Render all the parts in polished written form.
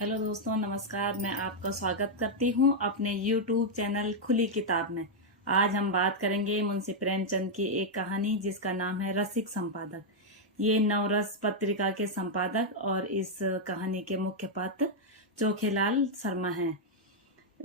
Hello दोस्तों, नमस्कार। मैं आपका स्वागत करती हूँ अपने YouTube चैनल खुली किताब में। आज हम बात करेंगे मुंशी प्रेमचंद की एक कहानी जिसका नाम है रसिक संपादक। ये नवरस पत्रिका के संपादक और इस कहानी के मुख्य पात्र चोखेलाल शर्मा हैं।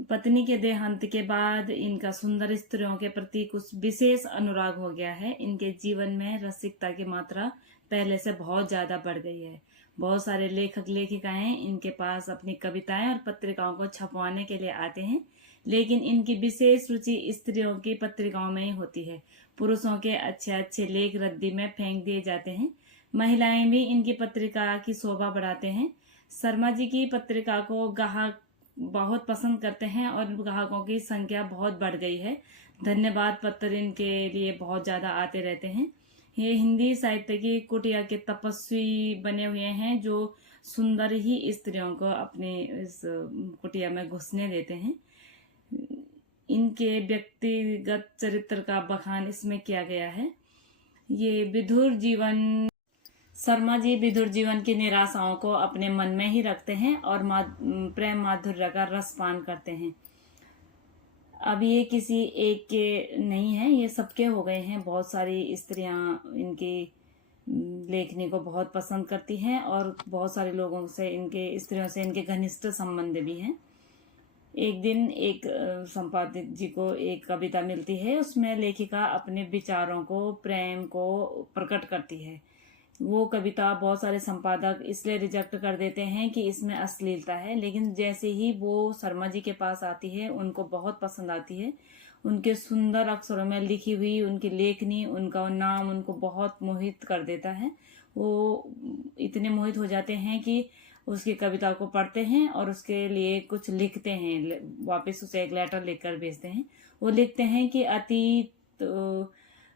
पत्नी के देहांत के बाद इनका सुंदर स्त्रियों के प्रति कुछ विशेष अनुराग हो गया है। इनके जीवन में रसिकता की मात्रा पहले से बहुत ज्यादा बढ़ गई है। बहुत सारे लेखक लेखिकाएं इनके पास अपनी कविताएं और पत्रिकाओं को छपवाने के लिए आते हैं, लेकिन इनकी विशेष रुचि स्त्रियों की पत्रिकाओं में ही होती है। पुरुषों के अच्छे अच्छे लेख रद्दी में फेंक दिए जाते हैं। महिलाएं भी इनकी पत्रिका की शोभा बढ़ाते हैं। शर्मा जी की पत्रिका को ग्राहक बहुत पसंद करते हैं और ग्राहकों की संख्या बहुत बढ़ गई है। धन्यवाद पत्र इनके लिए बहुत ज्यादा आते रहते हैं। ये हिंदी साहित्य की कुटिया के तपस्वी बने हुए हैं जो सुंदर ही स्त्रियों को अपनी इस कुटिया में घुसने देते हैं। इनके व्यक्तिगत चरित्र का बखान इसमें किया गया है। ये विधुर जीवन शर्मा जी विधुर जीवन की निराशाओं को अपने मन में ही रखते हैं और प्रेम माधुर्य का रसपान करते हैं। अब ये किसी एक के नहीं है, ये सबके हो गए हैं। बहुत सारी स्त्रियां इनकी लेखनी को बहुत पसंद करती हैं और बहुत सारे लोगों से स्त्रियों से इनके घनिष्ठ संबंध भी हैं। एक दिन एक संपादक जी को एक कविता मिलती है। उसमें लेखिका अपने विचारों को, प्रेम को प्रकट करती है। वो कविता बहुत सारे संपादक इसलिए रिजेक्ट कर देते हैं कि इसमें अश्लीलता है, लेकिन जैसे ही वो शर्मा जी के पास आती है उनको बहुत पसंद आती है। उनके सुंदर अक्षरों में लिखी हुई उनकी लेखनी, उनका नाम उनको बहुत मोहित कर देता है। वो इतने मोहित हो जाते हैं कि उसकी कविता को पढ़ते हैं और उसके लिए कुछ लिखते हैं। वापस उसे एक लेटर लिखकर भेजते हैं। वो लिखते हैं कि अतीत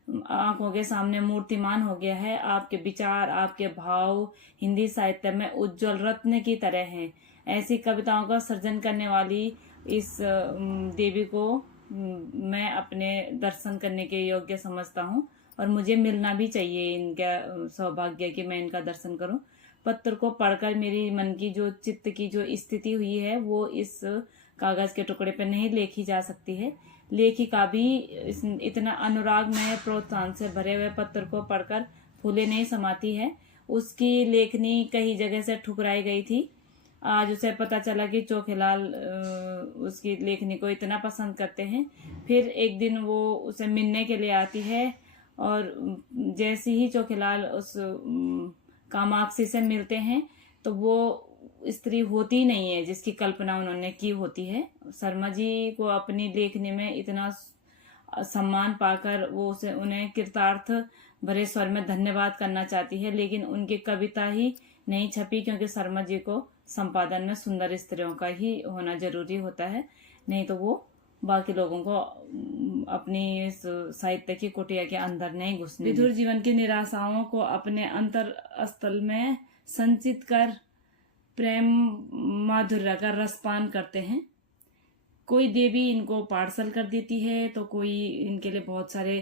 आंखों के सामने मूर्तिमान हो गया है। आपके विचार, आपके भाव हिंदी साहित्य में उज्जवल रत्न की तरह हैं। ऐसी कविताओं का सृजन करने वाली इस देवी को मैं अपने दर्शन करने के योग्य समझता हूँ और मुझे मिलना भी चाहिए इनका सौभाग्य कि मैं इनका दर्शन करूं। पत्र को पढ़कर मेरी मन की जो चित्त की जो स्थिति हुई है वो इस कागज के टुकड़े पर नहीं लिखी जा सकती है। लेखिका भी इतना अनुराग में प्रोत्साहन से भरे हुए पत्र को पढ़कर फूले नहीं समाती है। उसकी लेखनी कई जगह से ठुकराई गई थी। आज उसे पता चला कि चोखेलाल उसकी लेखनी को इतना पसंद करते हैं। फिर एक दिन वो उसे मिलने के लिए आती है और जैसे ही चोखेलाल उस कामाक्षी से मिलते हैं तो वो स्त्री होती नहीं है जिसकी कल्पना उन्होंने की होती है। शर्मा जी को अपनी लेखनी में इतना सम्मान पाकर वो उन्हें कृतार्थ भरे स्वर में धन्यवाद करना चाहती है, लेकिन उनकी कविता ही नहीं छपी क्योंकि शर्मा जी को संपादन में सुंदर स्त्रियों का ही होना जरूरी होता है, नहीं तो वो बाकी लोगों को अपनी इस साहित्य की कुटिया के अंदर नहीं घुसने। विधुर जीवन की निराशाओं को अपने अंतर स्थल में संचित कर प्रेम माधुर्य का रसपान करते हैं। कोई देवी इनको पार्सल कर देती है तो कोई इनके लिए बहुत सारे